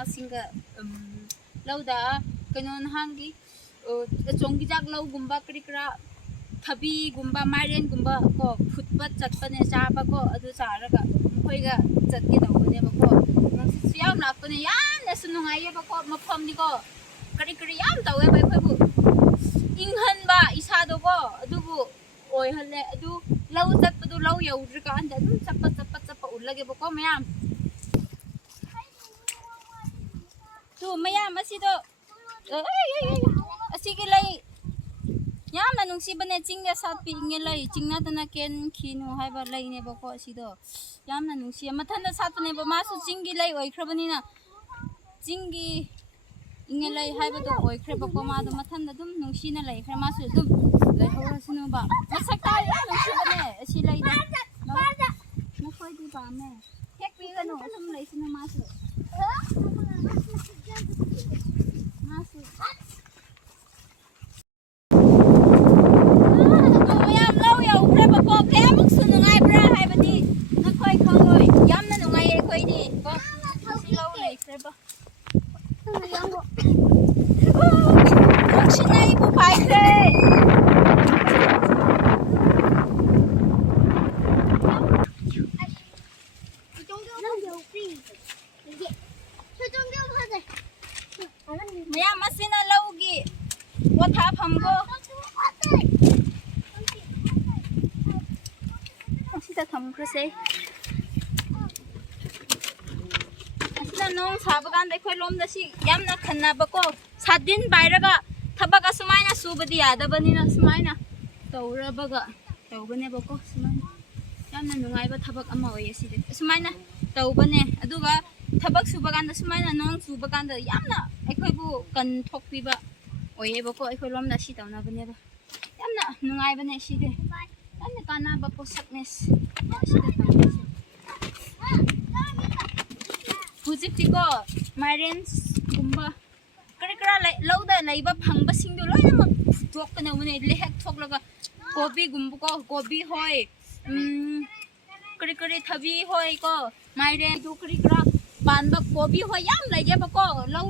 ꯃꯅꯥꯎꯁꯤꯡꯒ ꯂꯧꯗ ꯀꯩꯅꯣ ꯅꯍꯥꯟꯒꯤ ꯆꯣꯡꯒꯤꯖꯥꯛ ꯂꯧꯒꯨꯝꯕ ꯀꯔꯤ ꯀꯔꯥ ꯊꯕꯤꯒꯨꯝꯕ ꯃꯥꯏꯔꯦꯟꯒꯨꯝꯕ ꯀꯣ ꯐꯨꯠꯄ ꯆꯠꯄꯅꯦ ꯆꯥꯕ ꯀꯣ ꯑꯗꯨ ꯆꯥꯔꯒ ꯃꯈꯣꯏꯒ ꯆꯠꯀꯦ ꯇꯧꯕꯅꯦꯕꯀꯣ ꯅꯨꯡꯁꯤꯠꯁꯨ ꯌꯥꯝ ꯂꯥꯛꯄꯅꯦ ꯌꯥꯝꯅꯁꯨ ꯅꯨꯡꯉꯥꯏꯌꯦꯕꯀꯣ ꯃꯐꯝꯗꯤꯀꯣ ꯀꯔꯤ ꯀꯔꯤ ꯌꯥꯝ ꯇꯧꯋꯦꯕ ꯑꯩꯈꯣꯏꯕꯨ ꯏꯪꯍꯟꯕ ꯏꯁꯥꯗꯣꯀꯣ ꯑꯗꯨꯕꯨ ꯑꯣꯏꯍꯜꯂꯦ ꯑꯗꯨ ꯂꯧ ꯆꯠꯄꯗꯨ ꯂꯧ ꯌꯧꯗ꯭ꯔꯤꯀꯥꯟꯗ ꯑꯗꯨꯝ ꯆꯠꯄ ꯎꯠꯂꯒꯦꯕꯀꯣ ꯃꯌꯥꯝ ꯇꯨ ꯃꯌꯥꯝ ꯑꯁꯤꯗꯣ ꯑꯁꯤꯒꯤ ꯂꯩ ꯌꯥꯝꯅ ꯅꯨꯡꯁꯤꯕꯅꯦ ꯆꯤꯡꯗ ꯁꯥꯠꯄꯤ ꯏꯪꯉꯦ ꯂꯩ ꯆꯤꯡ ꯅꯠꯇꯅ ꯀꯦꯟ ꯈꯤꯅꯨ ꯍꯥꯏꯕ ꯂꯩꯅꯦꯕꯀꯣ ꯑꯁꯤꯗꯣ ꯌꯥꯝꯅ ꯅꯨꯡꯁꯤꯌꯦ ꯃꯊꯟꯇ ꯁꯥꯠꯄꯅꯦꯕ ꯃꯥꯁꯨ ꯆꯤꯡꯒꯤ ꯂꯩ ꯑꯣꯏꯈ꯭ꯔꯕꯅꯤꯅ ꯆꯤꯡꯒꯤ ꯏꯪꯉꯦ ꯂꯩ ꯍꯥꯏꯕꯗꯣ ꯑꯣꯏꯈ꯭ꯔꯦꯕꯀꯣ ꯃꯥꯗꯣ ꯃꯊꯟꯇ ꯑꯗꯨꯝ ꯅꯨꯡꯁꯤꯅ ꯂꯩꯈ꯭ꯔꯦ ꯃꯥꯁꯨ ꯑꯗꯨꯝ ꯂꯩꯍꯧꯔꯁꯅꯨꯕ ꯃꯁꯛꯇ ꯌꯥꯝ ꯅꯨꯡꯁꯤꯕꯅꯦ ꯑꯁꯤ ꯂꯩꯗꯣ ꯅꯈꯣꯏꯗꯤ ꯄꯥꯝꯃꯦ ꯍꯦꯛ ꯄꯤꯒꯅꯨ ꯁꯨꯝ ꯂꯩꯁꯅꯨ ꯃꯥꯁꯨ ꯃꯌꯥꯝ ꯂꯧ ꯌꯧꯈ꯭ꯔꯦꯕꯀꯣ ꯀꯌꯥꯃꯨꯛꯁꯨ ꯅꯨꯡꯉꯥꯏꯕ꯭ꯔꯥ ꯍꯥꯏꯕꯗꯤ ꯅꯈꯣꯏ ꯈꯪꯂꯣꯏ ꯌꯥꯝꯅ ꯅꯨꯡꯉꯥꯏꯌꯦ ꯑꯩꯈꯣꯏꯗꯤ ꯉꯁꯤ ꯂꯧ ꯂꯩꯈ꯭ꯔꯦꯕ ꯅꯨꯡꯁꯤꯠꯅ ꯑꯩꯕꯨ ꯄꯥꯏꯈ꯭ꯔꯦ ꯃꯌꯥꯝ ꯑꯁꯤꯅ ꯂꯧꯒꯤ ꯄꯣꯊꯥꯐꯝꯀꯣ ꯑꯁꯤꯗ ꯊꯝꯈ꯭ꯔꯁꯦ ꯑꯁꯤꯗ ꯅꯣꯡ ꯁꯥꯕ ꯀꯥꯟꯗ ꯑꯩꯈꯣই ꯂꯣꯝꯗ ꯁꯤ ꯌꯥꯝꯅ ꯈꯟꯅꯕꯀꯣ ꯁꯥꯇꯤꯟ ꯄꯥꯏꯔꯒ ꯊꯕꯛ ꯑꯁꯨꯃꯥꯏꯅ ꯁꯨꯕꯗꯤ ꯌꯥꯗꯕꯅꯤꯅ ꯁꯨꯃꯥꯏꯅ ꯇꯧꯕꯅꯦꯕꯀꯣ ꯁꯨꯃꯥꯏꯅ ꯌꯥꯝꯅ ꯅꯨꯡꯉꯥꯏꯕ ꯊꯕꯛ ꯑꯃ ꯑꯣꯏꯌꯦ ꯁꯤꯗꯤ ꯑꯁꯨꯃꯥꯏꯅ ꯇꯧꯕꯅꯦ ꯑꯗꯨꯒ ꯊꯕꯛ ꯁꯨꯕ ꯀꯥꯟꯗ ꯁꯨꯃꯥꯏꯅ ꯅꯣꯡ ꯆꯨꯕ ꯀꯥꯟꯗ ꯌꯥꯝꯅ ꯑꯩꯈꯣꯏꯕꯨ ꯀꯟꯊꯣꯛꯄꯤꯕ ꯑꯣꯏꯌꯦꯕꯀꯣ ꯑꯩꯈꯣꯏ ꯂꯣꯝꯗ ꯁꯤ ꯇꯧꯅꯕꯅꯦꯕ ꯌꯥꯝꯅ ꯅꯨꯡꯉꯥꯏꯕꯅꯦ ꯁꯤꯗꯤ ꯌꯥꯝꯅ ꯀꯥꯟꯅꯕ ꯄꯣꯠꯁꯛꯅꯦ ꯁꯤꯗ ꯊꯝꯕꯁꯦ ꯍꯧꯖꯤꯛꯇꯤꯀꯣ ꯃꯥꯏꯔꯦꯟꯁꯒꯨꯝꯕ ꯀꯔꯤ ꯀꯔꯥ ꯂꯧꯗ ꯂꯩꯕ ꯐꯪꯕꯁꯤꯡꯗꯣ ꯂꯣꯏꯅꯃꯛ ꯐꯨꯠꯇꯣꯛꯀꯗꯧꯕꯅꯦ ꯍꯦꯛ ꯊꯣꯛꯂꯒ ꯀꯣꯕꯤꯒꯨꯝꯕꯀꯣ ꯀꯣꯕꯤ ꯍꯣꯏ ꯀꯔꯤ ꯀꯔꯤ ꯊꯕꯤ ꯍꯣꯏ ꯀꯣ ꯃꯥꯏꯔꯦꯟ ꯑꯗꯨ ꯀꯔꯤ ꯀꯔꯥ ꯄꯥꯟꯕ ꯀꯣꯕꯤ ꯍꯣꯏ ꯌꯥꯝ ꯂꯩꯌꯦꯕꯀꯣ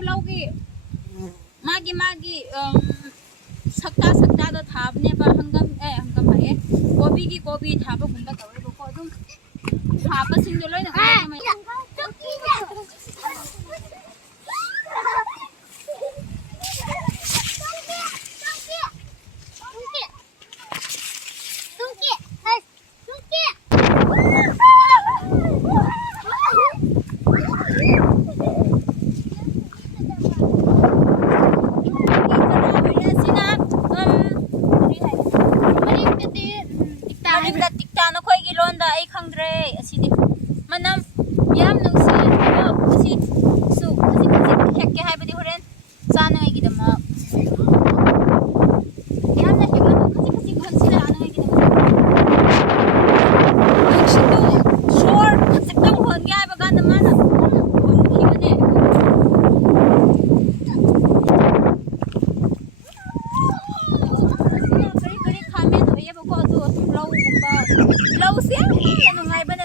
ꯂꯧꯒꯤ ꯃꯥꯒꯤ ꯁꯛꯇꯥꯗ ꯊꯥꯕꯅꯦꯕ ꯍꯪꯒꯝ ꯍꯥꯏꯌꯦ ꯀꯣꯕꯤ ꯊꯥꯕꯒꯨꯝꯕ ꯇꯧꯋꯦꯕꯀꯣ ꯑꯗꯨꯝ ꯊꯥꯕꯁꯤꯡꯗꯣ ꯂꯣꯏꯅ ꯇꯤꯛꯇꯥ ꯅꯈꯣꯏꯒꯤ ꯂꯣꯟꯗ ꯑꯩ ꯈꯪꯗ꯭ꯔꯦ ꯑꯁꯤꯗꯤ ꯃꯅꯝ ꯌꯥꯝ ꯅꯨꯡꯁꯤꯌꯦ ꯑꯁꯤꯁꯨ ꯈꯖꯤꯛ ꯍꯦꯛꯀꯦ ꯍꯥꯏꯕꯗꯤ ꯍꯣꯔꯦꯟ ꯆꯥꯅꯉꯥꯏꯒꯤꯗꯃꯛ ꯌꯥꯝꯅ ꯍꯦꯛꯂꯒ ꯈꯖꯤꯛ ꯍꯟꯁꯤꯜꯂꯛꯅꯉꯥꯏꯒꯤꯗꯃꯛ ꯅꯨꯡꯁꯤꯠꯇꯨ ꯁꯣꯔ ꯈꯖꯤꯛꯇꯪ ꯍꯣꯟꯒꯦ ꯍꯥꯏꯕ ꯀꯥꯟꯗ ꯃꯥꯅ ꯍꯣꯟꯈꯤꯕꯅꯦ ꯀꯔꯤ ꯈꯥꯃꯦꯟ ꯑꯣꯏꯌꯦꯕꯀꯣ ꯑꯗꯨ ꯂꯧꯒꯨꯝꯕ ꯂꯧꯁꯦ ꯌꯥꯝꯅ ꯅꯨꯡꯉꯥꯏꯕꯅꯦ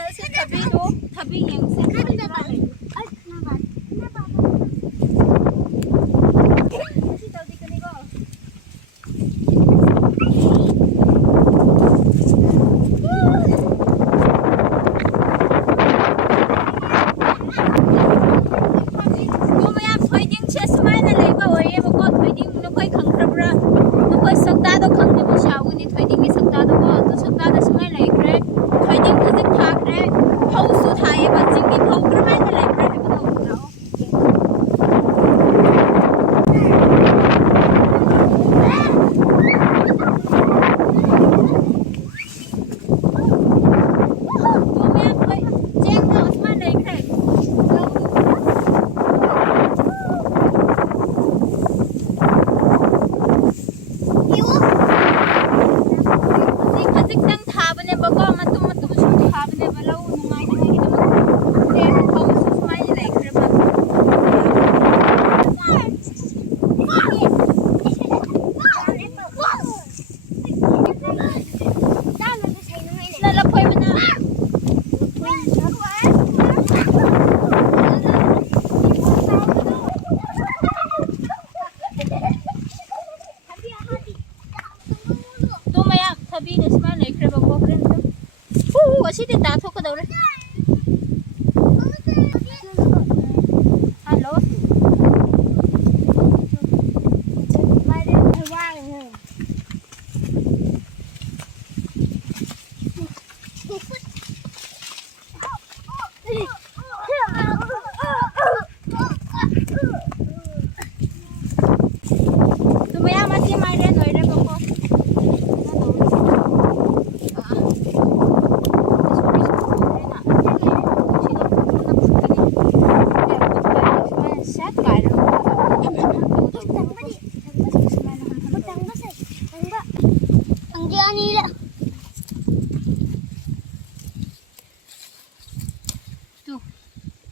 ꯂꯩꯈ꯭ꯔꯦꯕꯀꯣ ꯍꯣꯔꯦꯟ ꯑꯗꯨꯝ ꯑꯁꯤꯗꯤ ꯇꯥꯊꯣꯛꯀꯗꯧꯔꯦ hello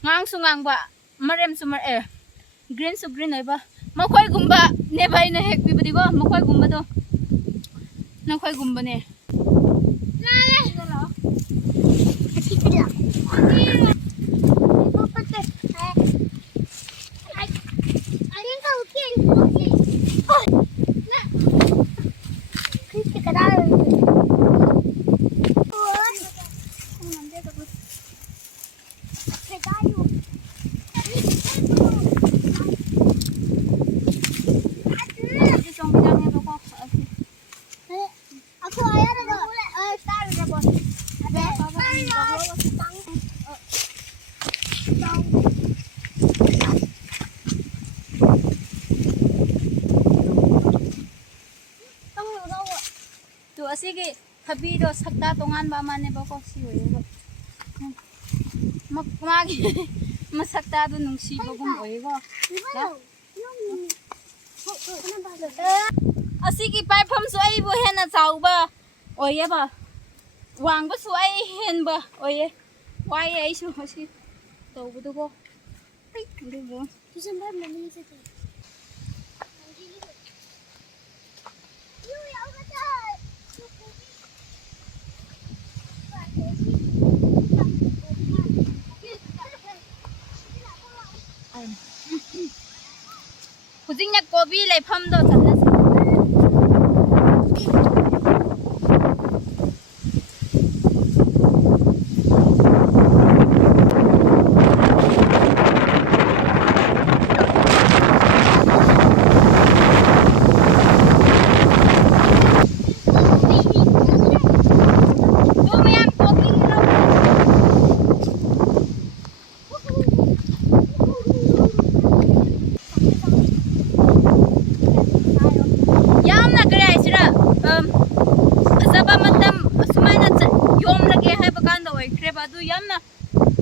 ngang su ngang ba marem su mar green su green oi ba makhoi gumba ne bai na hek bi badi go makhoi gumba do na khoi gumba ne la la sikila popate ai ai ka uki na kiti kada tu asigi thabi do sakta tongan ba mane ba ko si oi ba magi masakta do nungsi ba gum oi go asigi pai pham su ai bo hena chau ba oi ba wang ba su ai hen ba oi wai ai su asi to bu do go ai du bo tu san ba mani se Hujing na kobi lai pham do chan na adu yamna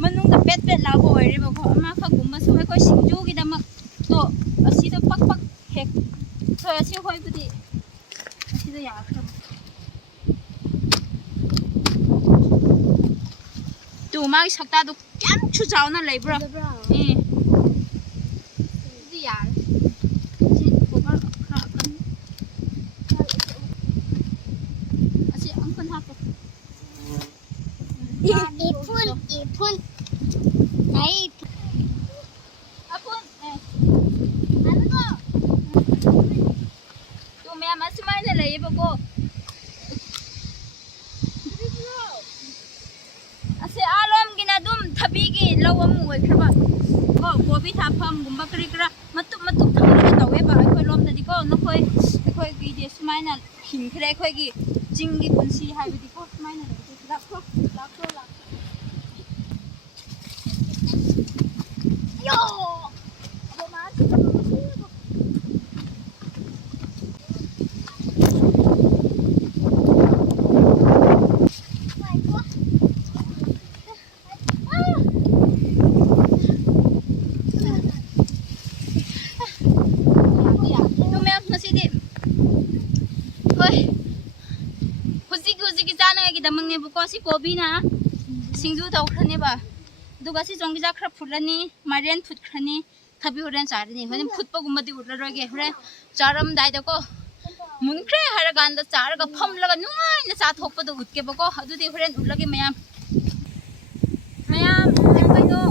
manung da pet pet la bo oi re ba ko ama kha gum ma su ko singju gi da mak to asi da pak pak hek so asi hoi bu di asi da ya kha tu ma sakta du kyam chu chaw na lei bro di ya ji ko ba kha kan asi ang kan ha ko ipun naik apun ano to tu maya masumay na lai ba ko ase alom ginadum thabigi lawam oi khaba ko gobi thapam gumba kri kra matup matup thangla tawe ba khoi lom da di ko no khoi khoi gi de sumay na hin khre khoi gi jinggi punsi hai bi di ko sumay na lak yo damang ne buko si kobi na singju tau khrane ba duga si jonggi ja khra phulani marian phut khrani thabi horen charni horen phutpa gumadi urra roge hore charam dai da ko munkhre hara ganda char ga pham laga nungai na cha thokpa do utke ba ko adudi horen ulage mayam ai do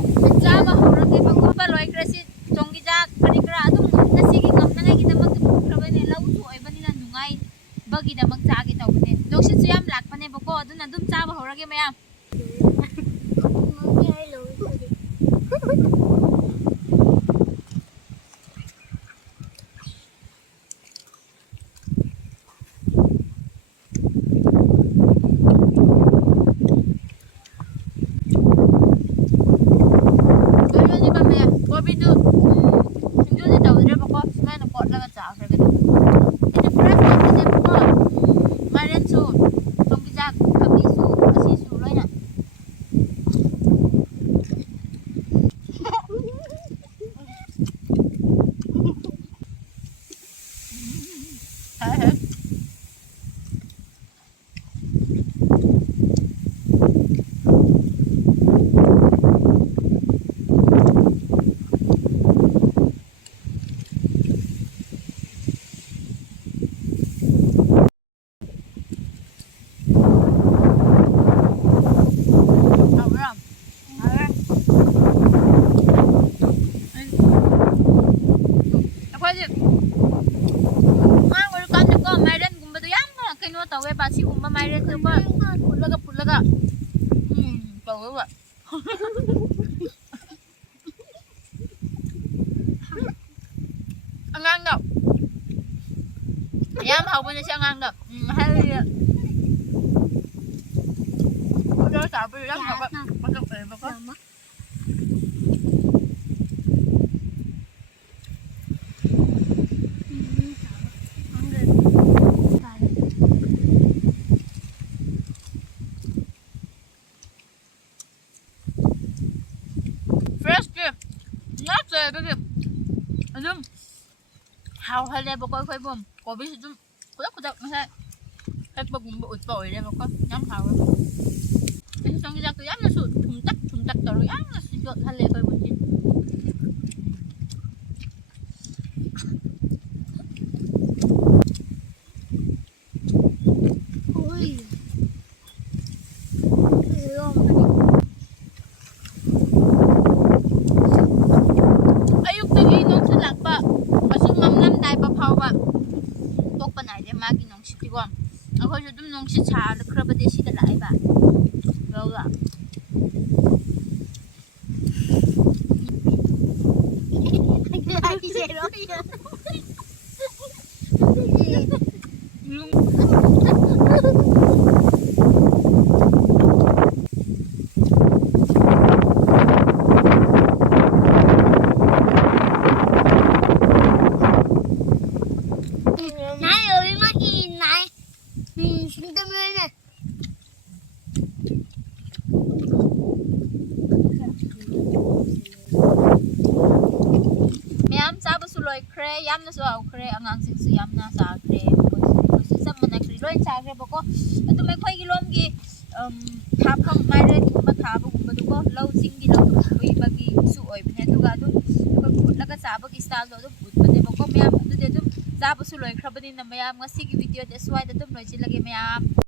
cha ba horage ba ko ba loi krasi jonggi ja kari kra adum na sigi kamna ngai gi damak khra ba ne lau su oi bani na nungai bagi damak cha gi tau ne dokshi suyam lak pa ne ba ꯂꯩꯔꯦꯕꯀꯣ ꯑꯗꯨꯅ ꯑꯗꯨꯝ ꯆꯥꯕ ꯍꯧꯔꯒꯦ ꯃꯌꯥꯝ 그러니까 그냥 고비도 충전이 나오더라고 수많은 꽃라가 작으거든. 근데 프레스 같은 거 마렌수 동기작 가비수 시수로냐. 잘해. taw에 바시고마 마이레 그거 불러가 taw에 ăn ăn đâu em học bên đây sẽ ăn đâu hay đó sao bây giờ học bắt đầu về mà có 좀 하울래 먹고 거의 뭐 거기서 좀 꾸덕꾸덕 해서 해봐 공부 웃고 이래 먹고 양 하울 그래서 정기작도 양나수 tumtak 떨어 양나수 이거 할래 거의 뭐지 오이 magi nong si tiwa ako judum nong si cha le kraba de si de lai ba lo la lagi zero kre yam na so au kre angang sing su yam na sa kre ko si sam na kre loin sa kre boko atu me khoi gi lom gi tha phang mai re tu ma tha bu bu du ko lo sing gi lo tu wi ba gi su oi bne tu ga du ko phut la ka sa ba gi style do phut ba de boko me am tu de tu za bu su loi khra ba ni na me am ngasi gi video de swai de tum loi chi lage me am